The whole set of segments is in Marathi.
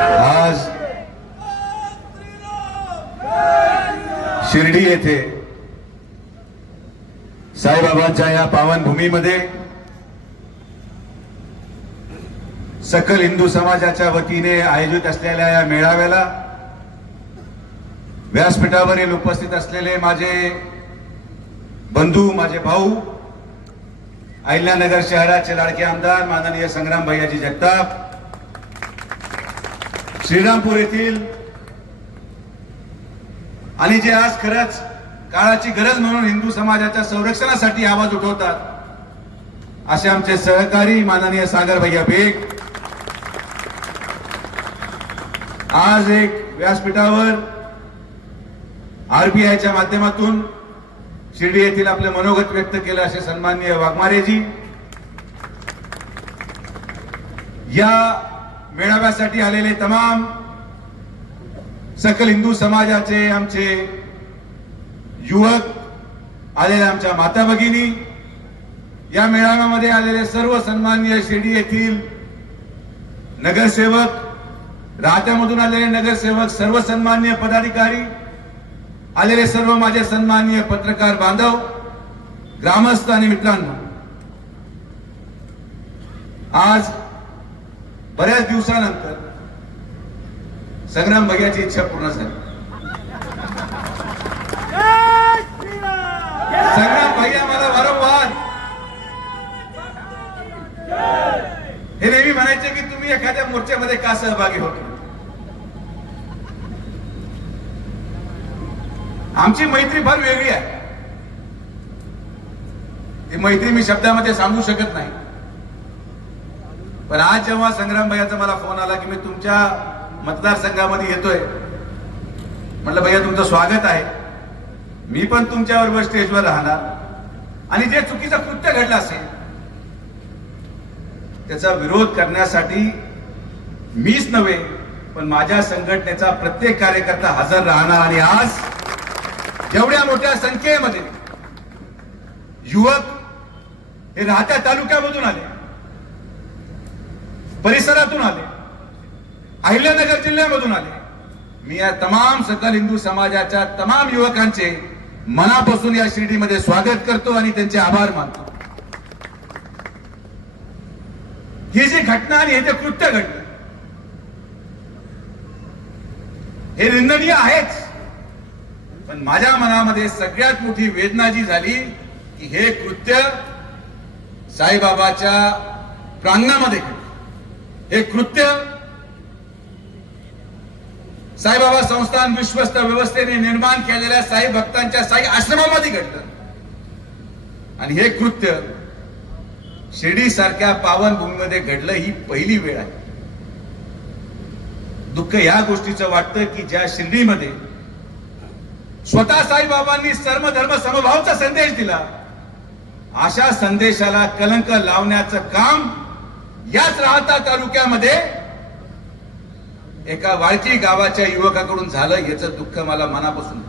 आज शिर्डी येथे साईबाबांच्या या पावन भूमीमध्ये सकल हिंदू समाजाच्या वतीने आयोजित असलेल्या या मेळाव्याला व्यासपीठावरील उपस्थित असलेले माझे बंधू, माझे भाऊ, अहिल्यानगर शहराचे लाडके आमदार माननीय संग्राम भैयाजी जगताप, श्रीरामपूर येथील आणि जे आज खरंच काळाची गरज म्हणून हिंदू समाजाच्या संरक्षणासाठी आवाज उठवतात असे आमचे सहकारी माननीय सागर भैया बेग, आज एक व्यासपीठावर आरबीआयच्या माध्यमातून शिर्डी येथील आपले मनोगत व्यक्त केले असे सन्माननीय वाघमारेजी, या मेळाव्यासाठी आलेले तमाम सकल हिंदू समाजाचे आमचे युवक, आलेल्या आमच्या माता भगिनी, या मेळाव्यामध्ये आलेले सर्व सन्माननीय शिर्डी येथील नगरसेवक, राहत्यामधून आलेले नगरसेवक, सर्व सन्माननीय पदाधिकारी, आलेले सर्व माझे सन्माननीय पत्रकार बांधव, ग्रामस्थ आणि मित्रांनो, आज बऱ्याच दिवसानंतर संग्राम भैयाची इच्छा पूर्ण झाली. संग्राम भैया मला वारंवार हे नेहमी म्हणायचे की तुम्ही एखाद्या मोर्चामध्ये का सहभागी होतो. आमची मैत्री फार वेगळी आहे. ती मैत्री मी शब्दामध्ये सांगू शकत नाही. पण आज जेव्हा संग्राम भैयाचा मला फोन आला की मी तुमच्या मतदारसंघामध्ये येतोय, म्हटलं भैया तुमचं स्वागत आहे, मी पण तुमच्याबरोबर स्टेजवर राहणार आणि जे चुकीचं कृत्य घडलं असेल त्याचा विरोध करण्यासाठी मीच नव्हे पण माझ्या संघटनेचा प्रत्येक कार्यकर्ता हजर राहणार. आणि आज एवढ्या मोठ्या संख्येमध्ये युवक हे राहत्या तालुक्यामधून आले, परिसरातून आले, अहिल्यानगर जिल्ह्यामधून आले. मी या तमाम सकल हिंदू समाजाच्या तमाम युवकांचे मनापासून या शिर्डीमध्ये स्वागत करतो आणि त्यांचे आभार मानतो. ही जी घटना आणि हे जे कृत्य घडलं हे निंदनीय आहेच, पण माझ्या मनामध्ये सगळ्यात मोठी वेदना जी झाली की हे कृत्य साईबाबाच्या प्रांगणामध्ये घडलं. हे कृत्य साईबाबा संस्थान विश्वस्त व्यवस्थेने निर्माण केलेल्या साई भक्तांच्या साई आश्रमामध्ये घडलं. आणि हे कृत्य शिर्डी सारख्या पावन भूमीमध्ये घडलं ही पहिली वेळ आहे. दुःख या गोष्टीचं वाटतं की ज्या शिर्डीमध्ये स्वतः साईबाबांनी सर्व धर्म समभावचा संदेश दिला, अशा संदेशाला कलंक लावण्याचं काम याच राहता तालुक्यामध्ये एका वाळकी गावाच्या युवकाकडून झालं. याचं दुःख मला मनापासून.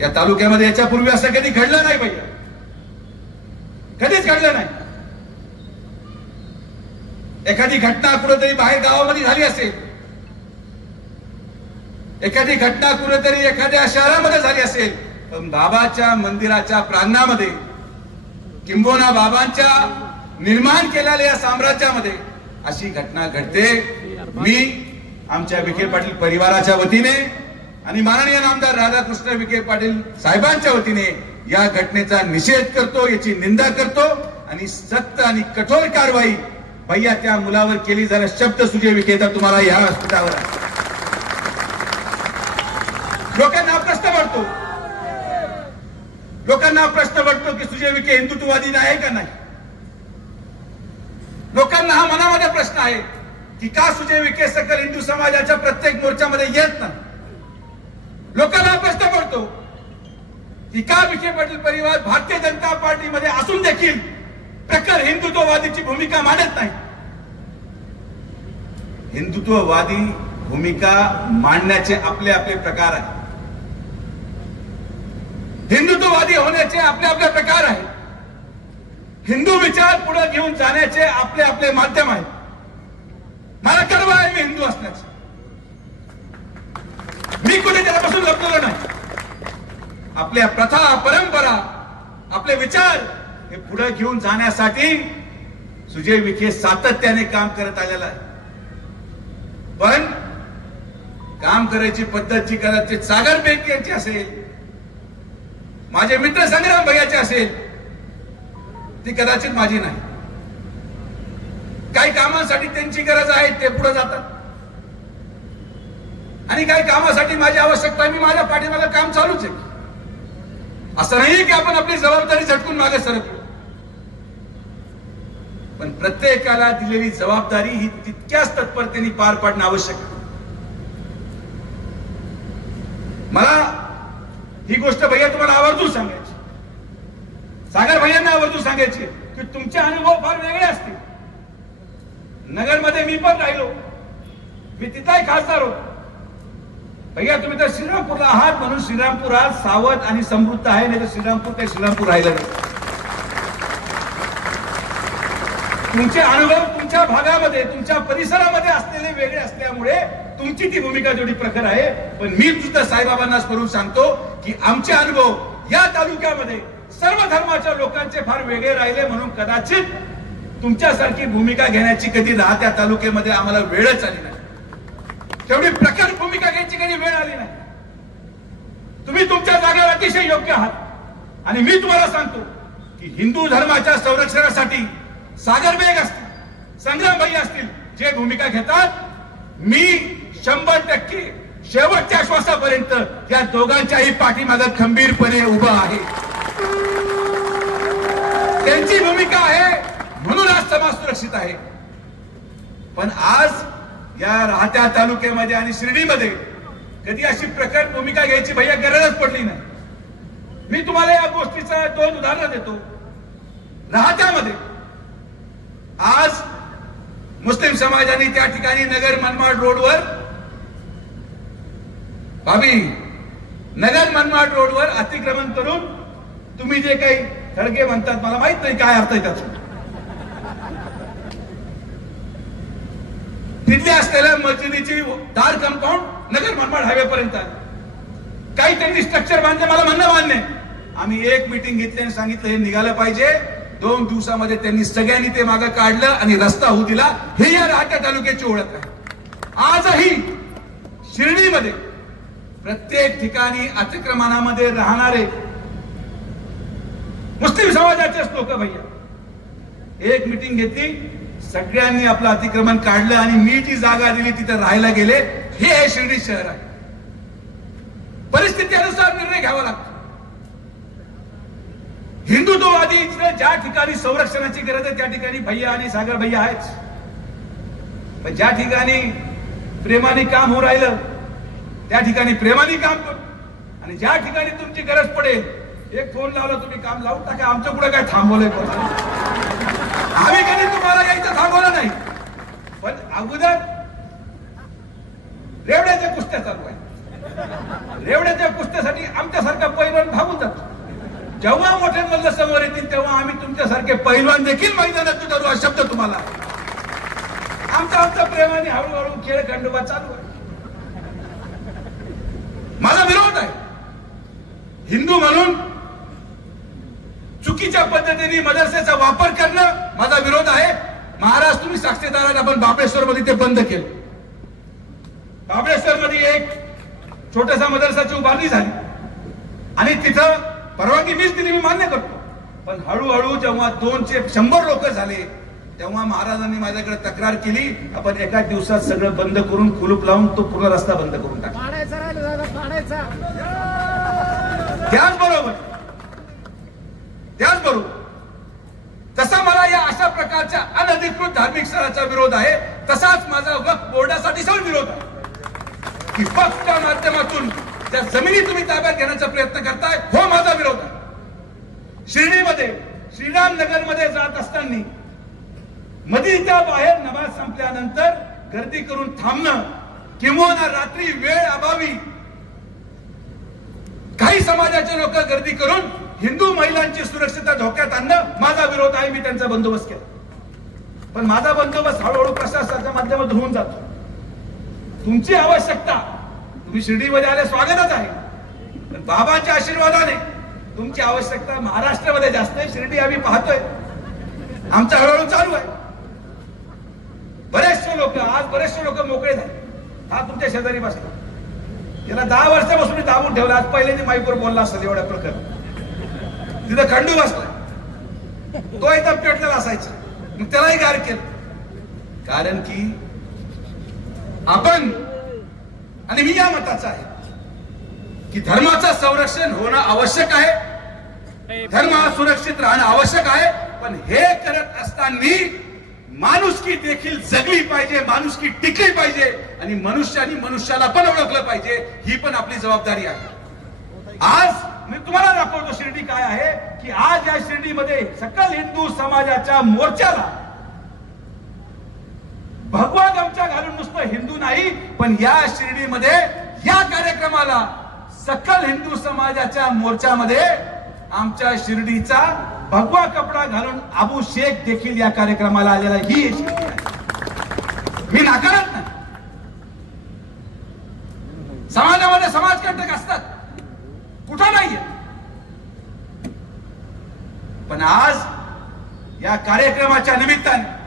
या तालुक्यामध्ये याच्यापूर्वी असं कधी घडलं नाही भैया, कधीच घडलं नाही. एखादी घटना कुठेतरी बाहेर गावामध्ये झाली असेल, एखादी घटना कुठेतरी एखाद्या शहरामध्ये झाली असेल, पण बाबाच्या मंदिराच्या प्रांगणामध्ये किंबहुना बाबांच्या निर्माण केलेल्या या साम्राज्यामध्ये अशी घटना घडते. मी आमच्या विखे पाटील परिवाराच्या वतीने आणि माननीय नामदार राधाकृष्ण विखे पाटील साहेबांच्या वतीने या घटनेचा निषेध करतो, याची निंदा करतो आणि सक्त आणि कठोर कारवाई भैया त्या मुलावर केली. जरा शब्द सुजय विखे तर तुम्हाला या व्यासपीठावर लोकांना प्रश्न पडतो की सुजय विखे हिंदुत्ववादी आहे का नाही. लोकांना हा मनामध्ये प्रश्न आहे की का सुजय विखे सकल हिंदू समाजाच्या प्रत्येक मोर्चामध्ये येत नाही. लोकांना प्रश्न पडतो की का विखे पाटील परिवार भारतीय जनता पार्टीमध्ये असून देखील प्रखर हिंदुत्ववादीची भूमिका मांडत नाही. हिंदुत्ववादी भूमिका मांडण्याचे आपले आपले प्रकार आहेत. हिंदुत्ववादी होण्याचे आपले आपले प्रकार आहेत. हिंदू विचार पुढे घेऊन जाण्याचे आपले आपले माध्यम आहेत. मला गर्व आहे बसण्याचं. मी कुठे त्याच्यापासून लपलेलो नाही. आपल्या प्रथा परंपरा आपले विचार हे पुढे घेऊन जाण्यासाठी सुजय विखे सातत्याने काम करत आलेला आहे. पण काम करायची पद्धत जी कदाचित सागर बेग यांची असेल, माझे मित्र संग्राम भैयाचे असेल, ती कदाचित माझी नाही. काही कामांसाठी त्यांची गरज आहे ते पुढे जातात आणि काही कामासाठी माझी आवश्यकता आहे, मी माझ्या पाठीमागे काम चालूच आहे. असं नाहीये की आपण आपली जबाबदारी झटकून मागे सरकलो. पण प्रत्येकाला दिलेली जबाबदारी ही तितक्याच तत्परतेने पार पाडणं आवश्यक आहे. मला ही गोष्ट भैया तुम्हाला आवर्जून सांगायची, सागर भैयांना आवर्जून सांगायची की तुमचे अनुभव फार वेगळे असतील. नगरमध्ये मी पण राहिलो, मी तिथलाही खासदार होतो. भैया तुम्ही तर श्रीरामपूरला आहात म्हणून श्रीरामपूर आज सावध आणि समृद्ध आहे, नाही तर श्रीरामपूर काही श्रीरामपूर राहिलं नाही. तुमचे अनुभव तुमच्या भागामध्ये तुमच्या परिसरामध्ये असलेले वेगळे असल्यामुळे तुमची ती भूमिका जेवढी प्रखर आहे. पण मी सुद्धा साईबाबांनाच करून सांगतो की आमचे अनुभव या तालुक्यामध्ये सर्व धर्माच्या लोकांचे फार वेगळे राहिले म्हणून कदाचित तुमच्यासारखी भूमिका घेण्याची कधी राहत्या तालुक्यामध्ये आम्हाला वेळच आली नाही. तेवढी प्रखर भूमिका घ्यायची कधी वेळ आली नाही. तुम्ही तुमच्या जागेवर अतिशय योग्य आहात आणि मी तुम्हाला सांगतो की हिंदू धर्माच्या संरक्षणासाठी सागर बेग असतील, संग्राम भैया असतील, जे भूमिका घेतात, मी 100% शेवटच्या श्वासापर्यंत या दोघांच्याही पाठीमागे खंबीरपणे उभा आहे. त्यांची भूमिका आहे म्हणून आज समाज सुरक्षित आहे. पण आज या राहत्या तालुक्यामध्ये आणि शिर्डीमध्ये कधी अशी प्रखर भूमिका घ्यायची भैया गरजच पडली नाही. मी तुम्हाला या गोष्टीचं 2 उदाहरणं देतो. राहत्यामध्ये आज मुस्लिम समाजाने त्या ठिकाणी नगर मनमाड रोडवर नगर मनमाड रोडवर अतिक्रमण करून तुम्ही जे काही थडगे म्हणतात, मला माहित नाही काय अर्थ आहे त्याचा, तिथल्या असलेल्या मस्जिदीची दार कंपाऊंड नगर मनमाड हायवे पर्यंत आली. काही त्यांनी स्ट्रक्चर बांधले, मला म्हणणं मान्य. आम्ही एक मीटिंग घेतली आणि सांगितलं हे निघालं पाहिजे. 2 दिवसामध्ये त्यांनी सगळ्यांनी ते मागे काढलं आणि रस्ता होऊ दिला. हे या राहत्या तालुक्याची ओळख आहे. आजही शिर्डीमध्ये प्रत्येक ठिकाणी अतिक्रमणामध्ये राहणारे मुस्लिम समाजाचेच लोक भैया एक मीटिंग घेतली, सगळ्यांनी आपलं अतिक्रमण काढलं आणि मी जी जागा दिली तिथे राहायला गेले. हे शिर्डी शहर आहे. परिस्थिती अनुसार निर्णय घ्यावा लागतो. हिंदुत्ववादी ज्या ठिकाणी संरक्षणाची गरज आहे त्या ठिकाणी भैया आणि सागर भैया आहेच. पण ज्या ठिकाणी प्रेमाने काम होऊ राहिलं त्या ठिकाणी प्रेमाने काम करू आणि ज्या ठिकाणी तुमची गरज पडेल एक फोन लावला तुम्ही काम लावून टाका. आमच्या पुढे काय थांबवलंय? आम्ही कधी तुम्हाला यायचं थांबवलं नाही. पण अगोदर रेवड्याच्या कुस्त्या चालू आहे. रेवड्याच्या कुस्त्यासाठी आमच्यासारखा पैलवान भागून जातो. जेव्हा मोठे मल्ल समोर येतील तेव्हा आम्ही तुमच्यासारखे पैलवान देखील मैदानात उतरू हा शब्द तुम्हाला. आमचा प्रेमाने हळूहळू खेळ खंडोबा चालू आहे. माझा विरोध आहे. हिंदू म्हणून चुकीच्या पद्धतीने मदरसेचा वापर करणं माझा विरोध आहे. महाराज तुम्ही साक्षीदार आहात. आपण बाबळेश्वर मध्ये ते बंद केलं. बाबळेश्वर मध्ये एक छोटासा मदरसाची उभारणी झाली आणि तिथं परवानगी मीच दिली, मी मान्य करतो. पण हळूहळू जेव्हा 200 लोक झाले तेव्हा महाराजांनी माझ्याकडे तक्रार केली. आपण एका दिवसात सगळं बंद करून कुलूप लावून तो पूर्ण रस्ता बंद करून टाकला. त्याचबरोबर तसा मला या अशा प्रकारच्या अनधिकृत धार्मिक स्थळाचा विरोध आहे, तसाच माझा वक्फ बोर्डासाठी सण विरोध आहे की वक्फच्या माध्यमातून त्या जमिनी तुम्ही ताब्यात घेण्याचा प्रयत्न करताय. हो माझा विरोध आहे. शिर्डीमध्ये श्रीरामनगर मध्ये जात असताना मदीच्या बाहेर नमाज संपल्यानंतर गर्दी करून थांबणं किंवा रात्री वेळ अभावी काही समाजाचे लोक गर्दी करून हिंदू महिलांची सुरक्षितता धोक्यात आणणं माझा विरोध आहे. मी त्यांचा बंदोबस्त केला. पण माझा बंदोबस्त हळूहळू प्रशासनाच्या माध्यमातून होऊन जातो. तुमची आवश्यकता, तुम्ही शिर्डीमध्ये आले स्वागतच आहे, पण बाबांच्या आशीर्वादाने तुमची आवश्यकता महाराष्ट्रामध्ये जास्त आहे. शिर्डी आम्ही पाहतोय, आमचा हळूहळू चालू आहे. बरेचसे लोक मोकळे झाले. हा तुमच्या शेजारी बसला, त्याला 10 वर्षापासून दाबून ठेवला. आज पहिल्यांदा माईकवर बोलला असेल एवढ्या प्रकरण. तिथं खंडू बसला, तो एकदम पेटलेला असायचा, मग त्यालाही गार केलं. कारण की आपण आणि मी या मताचा आहे की धर्माचं संरक्षण होणं आवश्यक आहे, धर्म सुरक्षित राहणं आवश्यक आहे. पण हे करत असताना माणुसकी देखील जगली पाहिजे, माणुसकी टिकली पाहिजे आणि मनुष्याने मनुष्याला पण ओळखलं पाहिजे. ही पण आपली जबाबदारी आहे. आज मी तुम्हाला दाखवतो शिर्डी काय आहे की आज या शिर्डीमध्ये सकल हिंदू समाजाच्या मोर्चाला भगवा गमछा घालून नुसतं हिंदू नाही, पण या शिर्डीमध्ये या कार्यक्रमाला सकल हिंदू समाजाच्या मोर्चामध्ये आमच्या शिर्डीचा भगवा कपडा घालून अबू शेख देखील या कार्यक्रमाला आलेला. ही मी नाकारत नाही. समाजामध्ये समाजकंटक असतात, कुठं नाहीये, पण आज या कार्यक्रमाच्या निमित्ताने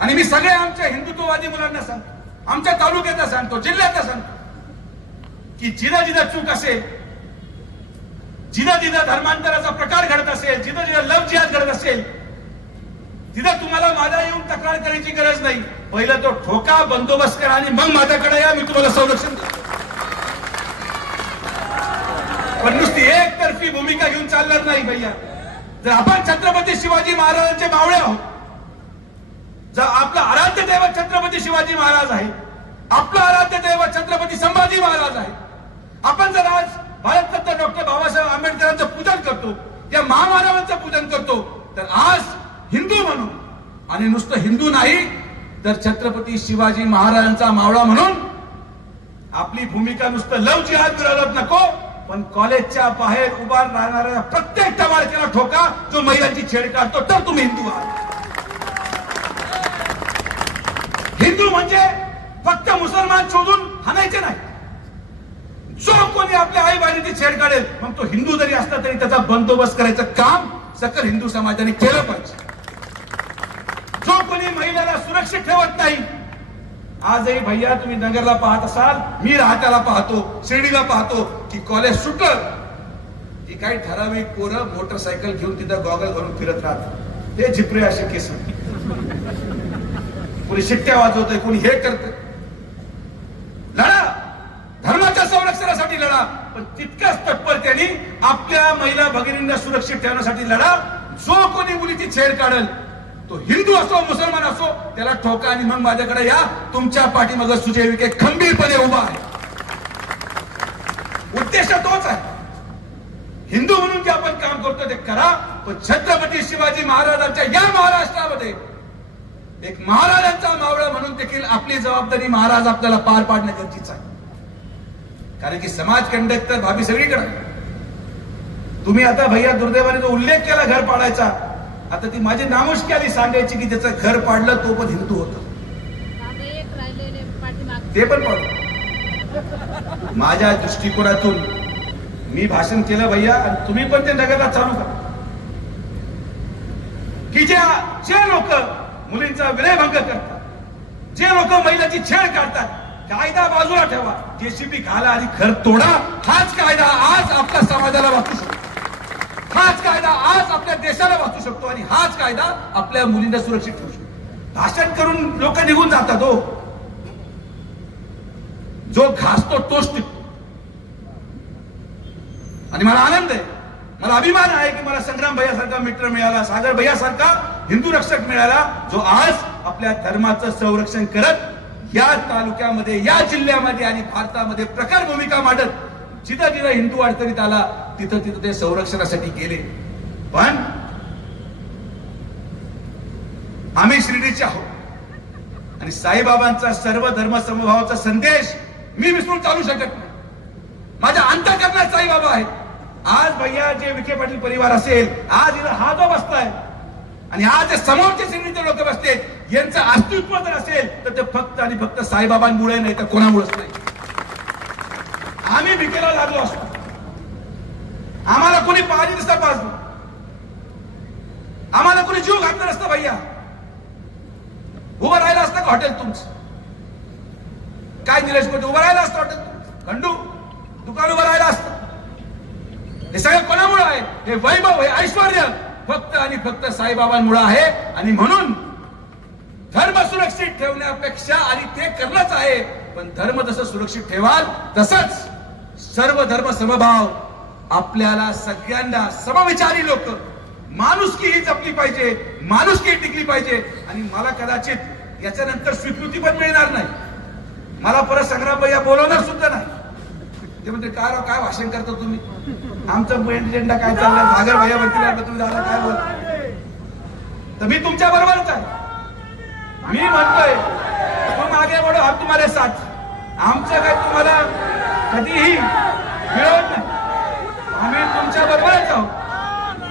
आणि मी सगळे आमच्या हिंदुत्ववादी मुलांना सांगतो, आमच्या तालुक्यातला सांगतो, जिल्ह्यातला सांगतो की जिथं जिथं चूक असेल, जिथं जिथं धर्मांतराचा प्रकार घडत असेल, जिथं जिथं लव जिहाद घडत असेल, तिथं तुम्हाला माझा येऊन तक्रार करायची गरज नाही. पहिलं तो ठोका, बंदोबस्त करा आणि मग माझ्याकडे या, मी तुम्हाला संरक्षण देतो. पण नुसती एकतर्फी भूमिका घेऊन चालणार नाही भैया. जर आपण छत्रपती शिवाजी महाराजांचे मावळे आहोत, जर आपला आराध्य दैवत छत्रपती शिवाजी महाराज आहे, आपला आराध्य दैवत छत्रपती संभाजी महाराज आहे, आपण जर आज भारतरत्न डॉक्टर बाबासाहेब आंबेडकरांचं पूजन करतो, या महामानवांचं पूजन करतो, तर आज हिंदू म्हणून आणि नुसतं हिंदू नाही तर छत्रपती शिवाजी महाराजांचा मावळा म्हणून आपली भूमिका नुसतं लव जिहाद विरोधात नको, पण कॉलेजच्या बाहेर उभा राहणाऱ्या प्रत्येक टमाळक्याला ठोका जो महिलांची छेड काढतो, तर तुम्ही हिंदू आहात. हिंदू म्हणजे फक्त मुसलमान शोधून हाणायचे नाही. जो कोणी आपल्या आई बहिणीची छेड काढेल, मग तो हिंदू जरी असला तरी त्याचा बंदोबस्त करायचं काम सकल हिंदू समाजाने केलं पाहिजे. जो कोणी महिलेला सुरक्षित ठेवत नाही, आजही भैया तुम्ही नगरला पाहत असाल, मी राहत्याला पाहतो, शिर्डीला पाहतो की कॉलेज सुटलं की काही ठराविक पोरं मोटरसायकल घेऊन तिथं गॉगल घालून फिरत राहतात. ते झिपरे असे केस, कोणी शिट्ट्या वाजवतोय, कोणी हे करतोय. लढा, धर्माच्या संरक्षणासाठी लढा, पण तितक्याच तत्परतेने आपल्या महिला भगिनींना सुरक्षित ठेवण्यासाठी लढा. जो कोणी मुलीची छेड काढेल, तो हिंदू असो मुसलमान असो, त्याला ठोका आणि मग माझ्याकडे या. तुमच्या पाठीमागे सुजय विखे खंबीरपणे उभा आहे. उद्देश तोच आहे. हिंदू म्हणून जे आपण काम करतो ते करा, पण छत्रपती शिवाजी महाराजांच्या या महाराष्ट्रामध्ये एक महाराजांचा मावळा म्हणून देखील आपली जबाबदारी महाराज आपल्याला पार पाडणं गरजेचं आहे. कारण की समाज कंडक्ट तर भाभी सगळीकडे. तुम्ही आता भैया दुर्दैवाने जो उल्लेख केला घर पाडायचा, आता ती माझी नामुष्की आली सांगायची की ज्याचं घर पाडलं तो पण हिंदू होता, ते पण पाडलं. माझ्या दृष्टिकोनातून मी भाषण केलं भैया, आणि तुम्ही पण ते नगरला चालू करा की जे लोक मुलींचा विनयभंग करतात, जे लोक महिलाची छेड काढतात, कायदा बाजूला ठेवा, जेसीबी घाला आणि घर तोडा. हाच कायदा आज आपल्या समाजाला वाचू शकतो, हाच कायदा आज आपल्या देशाला वाचू शकतो आणि हाच कायदा आपल्या मुलींना सुरक्षित ठेवू शकतो. भाषण करून लोक निघून जातात. हो, जो घासतो तोच टिकतो. आणि मला आनंद आहे, मला अभिमान आहे की मला संग्राम भैयासारखा मित्र मिळाला, सागर भैयासारखा हिंदू रक्षक मिळाला, जो आज आपल्या धर्माचं संरक्षण करत या तालुक्यामध्ये, या जिल्ह्यामध्ये आणि भारतामध्ये प्रखर भूमिका मांडत जिथं जिथं हिंदू अडचणीत आला तिथं तिथं ते संरक्षणासाठी गेले. पण आम्ही शिर्डीचे आहोत आणि साईबाबांचा सर्व धर्म समभावाचा संदेश मी विसरून चालू शकत नाही. माझ्या अंतःकरणात साईबाबा आहेत. आज भैया जे विखे पाटील परिवार असेल, आज इथं हा जो बसलाय आणि आज समोरचे शिर्डीचे लोक बसते, यांचं अस्तित्व जर असेल तर ते फक्त आणि फक्त साईबाबांमुळे नाही तर कोणामुळेच नाही. आम्ही भिकेला लागलो असतो, आम्हाला कोणी पाहिजे नसता पाजलं, आम्हाला कोणी जीव घातला नसता भैया, उभं राहिलं असतं का हॉटेल तुमचं? काय निलेश कोटी उभं राहिलं असतं हॉटेल तुमचं? खंडू दुकान उभं राहिलं असतं. हे सगळं कोणामुळे आहे? हे वैभव, हे ऐश्वर्य फक्त आणि फक्त साईबाबांमुळे आहे. आणि म्हणून धर्म सुरक्षित ठेवण्यापेक्षा, आणि ते करणंच आहे, पण धर्म जसं सुरक्षित ठेवाल तसंच सर्व धर्म समभाव, आपल्याला सगळ्यांना समविचारी लोक, माणुसकी ही जपली पाहिजे, माणुसकी टिकली पाहिजे. आणि मला कदाचित याच्यानंतर स्वीकृती पण मिळणार नाही, मला परत संग्राम भैया बोलवणार सुद्धा नाही. ते म्हणते काय राव, काय भाषण करता तुम्ही, आमचा एजेंडा काय चाललाय, सागर भैया म्हणतील तुम्ही दादा काय बोल. तर मी तुमच्या बरोबरच आहे, मी म्हणतोय तुम आगे बढो हम तुम्हारे साथ. आमचं काय तुम्हाला कधीही मिळवत नाही, आम्ही तुमच्या बरोबरच आहोत,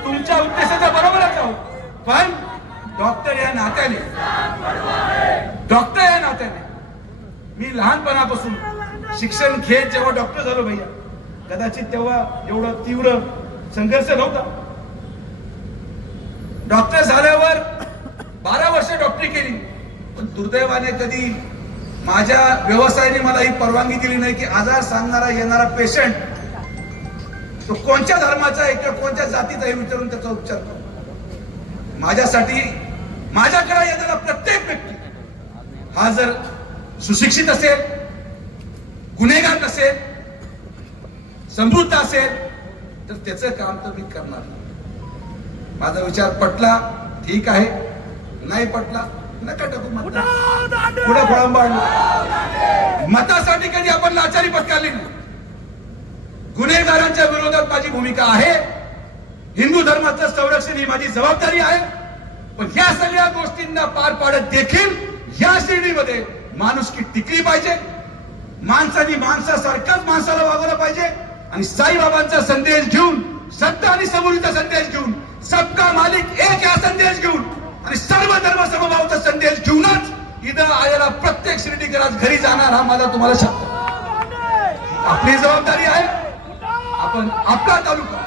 तुमच्या उद्देशाच्या बरोबरच आहोत. पण डॉक्टर या नात्याने मी लहानपणापासून शिक्षण घेत जेव्हा डॉक्टर झालो भैया, कदाचित तेव्हा एवढं तीव्र संघर्ष नव्हता. डॉक्टर झाल्यावर 12 वर्ष डॉक्टरी केली, पण दुर्दैवाने कधी माझ्या व्यवसायाने मला ही परवानगी दिली नाही की आजार सांगणारा येणारा पेशंट तो कोणत्या धर्माचा आहे किंवा कोणत्या जातीचा आहे विचारून त्याचा उपचार करतो. माझ्यासाठी माझ्याकडे येणारा प्रत्येक व्यक्ती हा जर सुशिक्षित असेल, गुन्हेगार नसेल, समृद्ध असेल तर त्याचं काम तर मी करणार. माझा विचार पटला ठीक आहे, नाही पटला नका टाकू मत, पुढे खोळंबाळलो. मतासाठी कधी आपण लाचारी पत्करली नाही. गुन्हेगारांच्या विरोधात माझी भूमिका आहे, हिंदू धर्माचं संरक्षण ही माझी जबाबदारी आहे. पण या सगळ्या गोष्टींना पार पाडत देखील या श्रेणीमध्ये माणुसकी टिकली पाहिजे, माणसाने माणसासारखंच माणसाला वागवलं पाहिजे. आणि साईबाबांचा संदेश घेऊन, सत्य आणि सबुरीचा संदेश घेऊन, सबका मालिक एक हा संदेश घेऊन आणि सर्व धर्म समभावाचा संदेश घेऊनच इथं आलेला प्रत्येक शिर्डीकरात घरी जाणार हा माझा तुम्हाला शब्द. आपली जबाबदारी आहे, आपण आपला तालुका,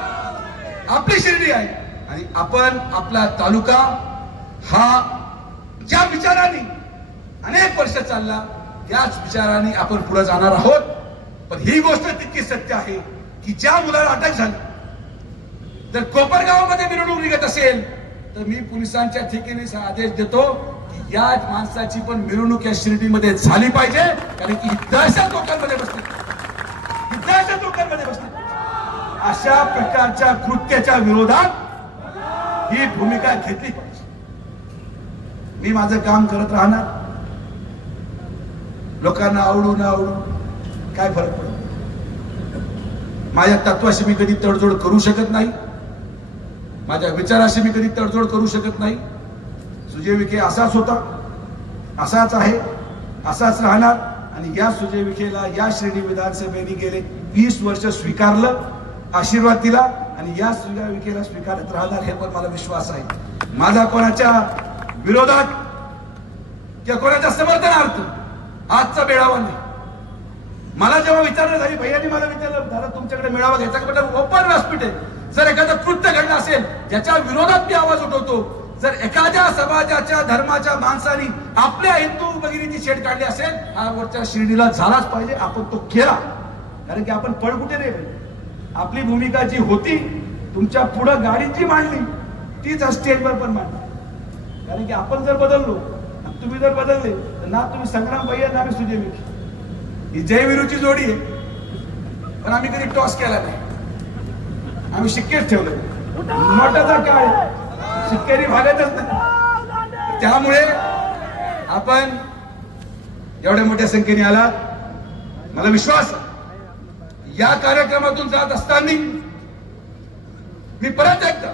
आपली शिर्डी आहे आणि आपण आपला तालुका हा ज्या विचाराने अनेक वर्ष चालला त्याच विचाराने आपण पुढे जाणार आहोत. पण ही गोष्ट तितकी सत्य आहे की ज्या मुलाला अटक झाली, जर कोपरगावमध्ये मिरवणूक निघत असेल तर मी पोलिसांच्या ठिकाणी आदेश देतो की या माणसाची पण मिरवणूक या शिर्डीमध्ये झाली पाहिजे. कारण की दहशत लोकांमध्ये बसली, दहशत लोकांमध्ये बसली. अशा प्रकारच्या कृत्याच्या विरोधात ही भूमिका घेतली पाहिजे. मी माझं काम करत राहणार, लोकांना आवडू न आवडू काय फरक पडतो. माझ्या तत्वाशी मी कधी तडजोड करू शकत नाही, माझ्या विचाराशी मी कधी तडजोड करू शकत नाही. सुजय विखे असाच होता, असाच आहे, असाच राहणार. आणि या सुजय विखेला या श्रेणी विधानसभेने गेले 20 वर्ष स्वीकारलं, आशीर्वाद दिला आणि या सुजय विखेला स्वीकारत राहणार हे पण मला विश्वास आहे. माझा कोणाच्या विरोधात किंवा कोणाच्या समर्थनार्थ आजचा मेळावा नाही. मला जेव्हा विचारणा झाली, भैयानी मला विचारलं दादा तुमच्याकडे मेळावा घ्यायचा का, म्हटलं ओपन व्यासपीठ आहे. जर एखादं कृत्य घडलं असेल ज्याच्या विरोधात मी आवाज उठवतो, जर एखाद्या समाजाच्या धर्माच्या माणसाने आपल्या हिंदू भगिनीची छेड काढली असेल, हा वरच्या शिर्डीला झालाच पाहिजे. आपण तो केला, कारण की आपण पळ कुठे नाही. आपली भूमिका जी होती तुमच्या पुढं गाडीची मांडली तीच स्टेजवर पण मांडली. कारण की आपण जर बदललो, तुम्ही जर बदलले तर ना तुम्ही संग्राम भैया ना आम्ही सुजय विखे, ही जयवीरूची जोडी आहे. पण आम्ही कधी टॉस केला नाही, आम्ही शिक्केच ठेवले. मोठाचा काळ शिक्केरी भागतच नाही. त्यामुळे आपण एवढ्या मोठ्या संख्येने आला, मला विश्वास या कार्यक्रमातून जात असताना मी परत एकदा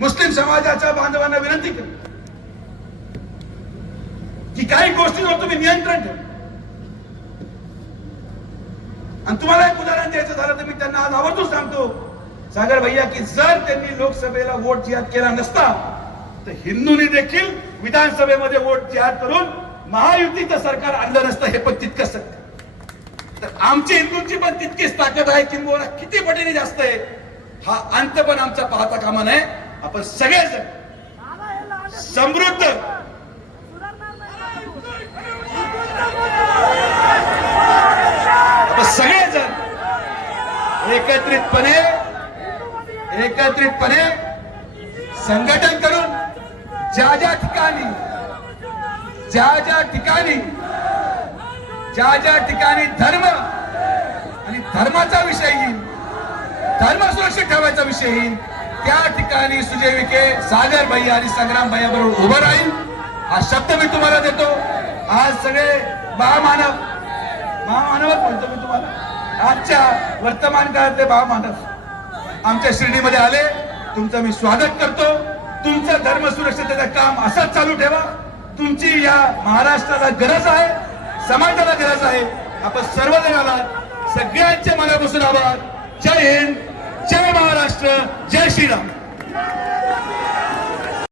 मुस्लिम समाजाच्या बांधवांना विनंती करतो की काही गोष्टींवर तुम्ही नियंत्रण ठेवा. आणि तुम्हाला एक उदाहरण द्यायचं झालं तर मी त्यांना आज आवर्जून सांगतो, सागर भैया, की जर त्यांनी लोकसभेला वोट जिहाद केला नसता तर हिंदूंनी देखील विधानसभेमध्ये वोट जाहीर करून महायुतीचं सरकार आणलं नसतं हे पण तितकंच सत्य. तर आमची हिंदूंची पण तितकीच ताकद आहे, किंबहुना किती पटीने जास्त आहे हा अंत पण आमचा पाहता कामा नये. आपण सगळेजण समृद्ध आपण सगळेजण एकत्रितपणे संघटन करून ज्या ज्या ठिकाणी धर्म आणि धर्माचा विषय येईल, धर्म सुरक्षित ठेवायचा विषय येईल, त्या ठिकाणी सुजय विखे सागर भैया आणि संग्राम भैया बरोबर उभं राहील हा शब्द मी तुम्हाला देतो. आज सगळे महामानवच म्हणतो मी तुम्हाला, आजच्या वर्तमान काळातले महामानव आमच्या शिर्डीमध्ये आले. तुमचं मी स्वागत करतो. तुमचं धर्म सुरक्षिततेचं काम असंच चालू ठेवा. तुमची या महाराष्ट्राला गरज आहे, समाजाला गरज आहे. आपण सर्वजण आलात, सगळ्यांचे मनापासून आभार. जय हिंद, जय महाराष्ट्र, जय श्रीराम.